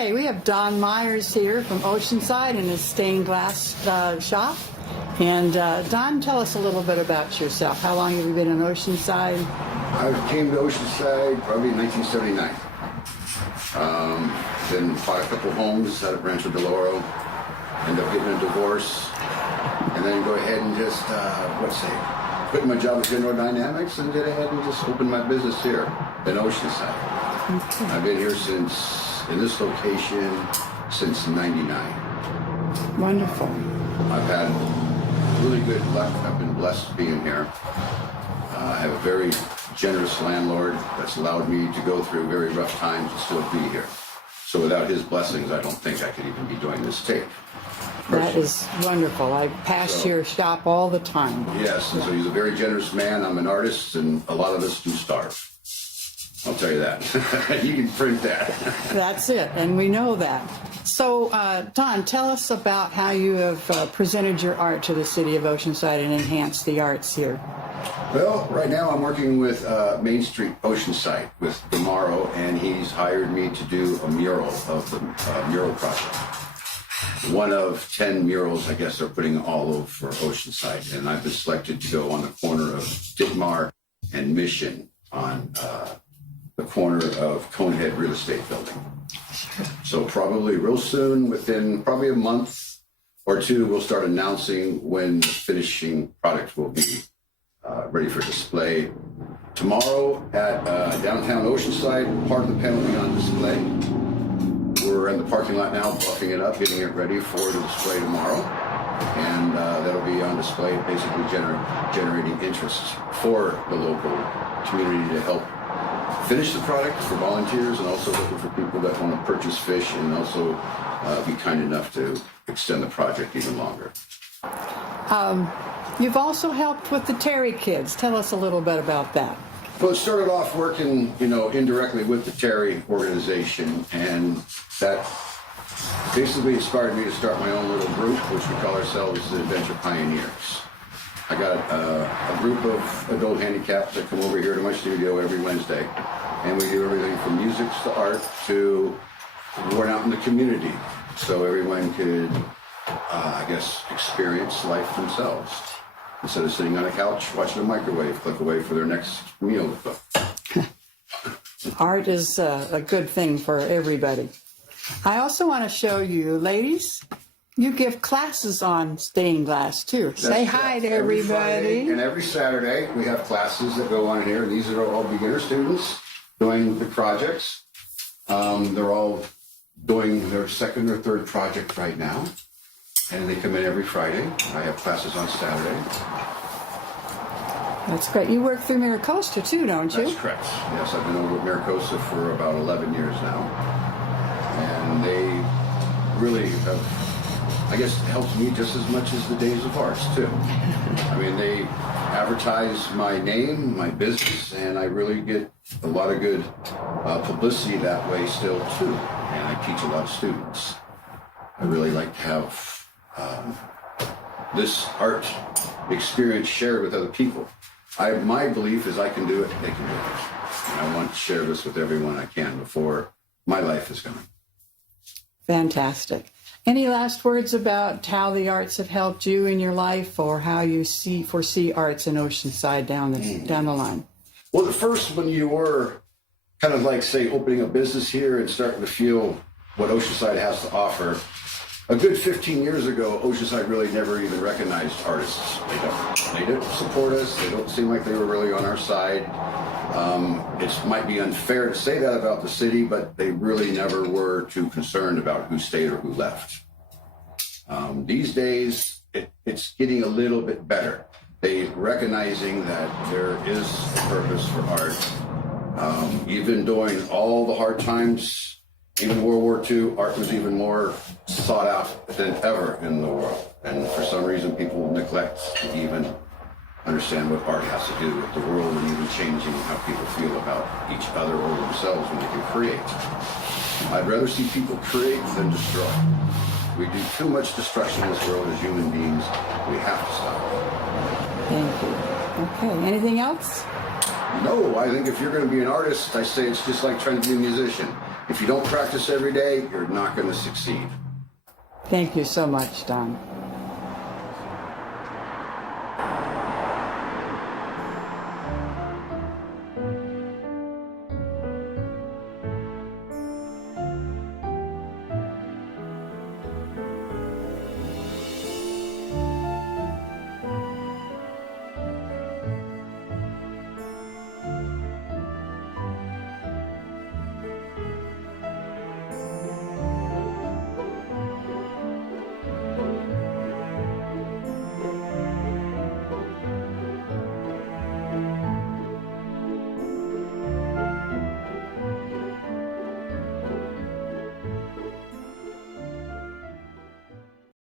Okay, we have Don Meyers here from Oceanside in his stained glass shop. And Don, tell us a little bit about yourself. How long have you been in Oceanside? I came to Oceanside probably in 1979. Then bought a couple homes out of Rancho Del Oro. Ended up getting a divorce. And then go ahead and just, quit my job at General Dynamics and did ahead and just opened my business here in Oceanside. Okay. I've been here in this location since '99. Wonderful. I've had really good luck. I've been blessed being here. I have a very generous landlord that's allowed me to go through very rough times and still be here. So without his blessings, I don't think I could even be doing this tape. That is wonderful. I pass your shop all the time. Yes, and so he's a very generous man. I'm an artist, and a lot of us do starve. I'll tell you that. You can print that. That's it, and we know that. So, Don, tell us about how you have presented your art to the city of Oceanside and enhanced the arts here. Well, right now I'm working with Main Street Oceanside with Tomorrow, and he's hired me to do a mural of the mural project. One of 10 murals, I guess, they're putting all over Oceanside, and I've been selected to go on the corner of Ditmar and Mission on the corner of Conehead Real Estate Building. So probably real soon, within probably a month or two, we'll start announcing when the finishing product will be ready for display. Tomorrow at downtown Oceanside, part of the panel will be on display. We're in the parking lot now, buffing it up, getting it ready for the display tomorrow. And that'll be on display, basically generating interest for the local community to help finish the product for volunteers, and also looking for people that want to purchase fish and also be kind enough to extend the project even longer. You've also helped with the Terry Kids. Tell us a little bit about that. Well, it started off working, indirectly with the Terry organization, and that basically inspired me to start my own little group, which we call ourselves the Adventure Pioneers. I got a group of adult handicapped that come over here to my studio every Wednesday, and we do everything from music to art to worn out in the community, so everyone could, experience life themselves. Instead of sitting on a couch watching a microwave click away for their next meal to cook. Art is a good thing for everybody. I also want to show you, ladies, you give classes on stained glass too. Say hi to everybody. Friday and every Saturday we have classes that go on here, and these are all beginner students doing the projects. They're all doing their second or third project right now. And they come in every Friday. I have classes on Saturday. That's great. You work through Maricosta too, don't you? That's correct. Yes, I've been over at Maricosta for about 11 years now. And they really have, helped me just as much as the Days of Arts too. I mean, they advertise my name, my business, and I really get a lot of good publicity that way still too. And I teach a lot of students. I really like to have this art experience shared with other people. My belief is I can do it, they can do it. And I want to share this with everyone I can before my life is coming. Fantastic. Any last words about how the arts have helped you in your life, or how you foresee arts in Oceanside down the line? Well, at first, when you were kind of like, say, opening a business here and starting to feel what Oceanside has to offer, a good 15 years ago, Oceanside really never even recognized artists. They don't support us. They don't seem like they were really on our side. It might be unfair to say that about the city, but they really never were too concerned about who stayed or who left. These days, it's getting a little bit better. They recognizing that there is a purpose for art. Even during all the hard times, even World War II, art was even more sought out than ever in the world. And for some reason, people neglect to even understand what art has to do with the world, and even changing how people feel about each other or themselves when they can create. I'd rather see people create than destroy. We do too much destruction in this world as human beings. We have to stop. Thank you. Okay, anything else? No, I think if you're going to be an artist, I say it's just like trying to be a musician. If you don't practice every day, you're not going to succeed. Thank you so much, Don.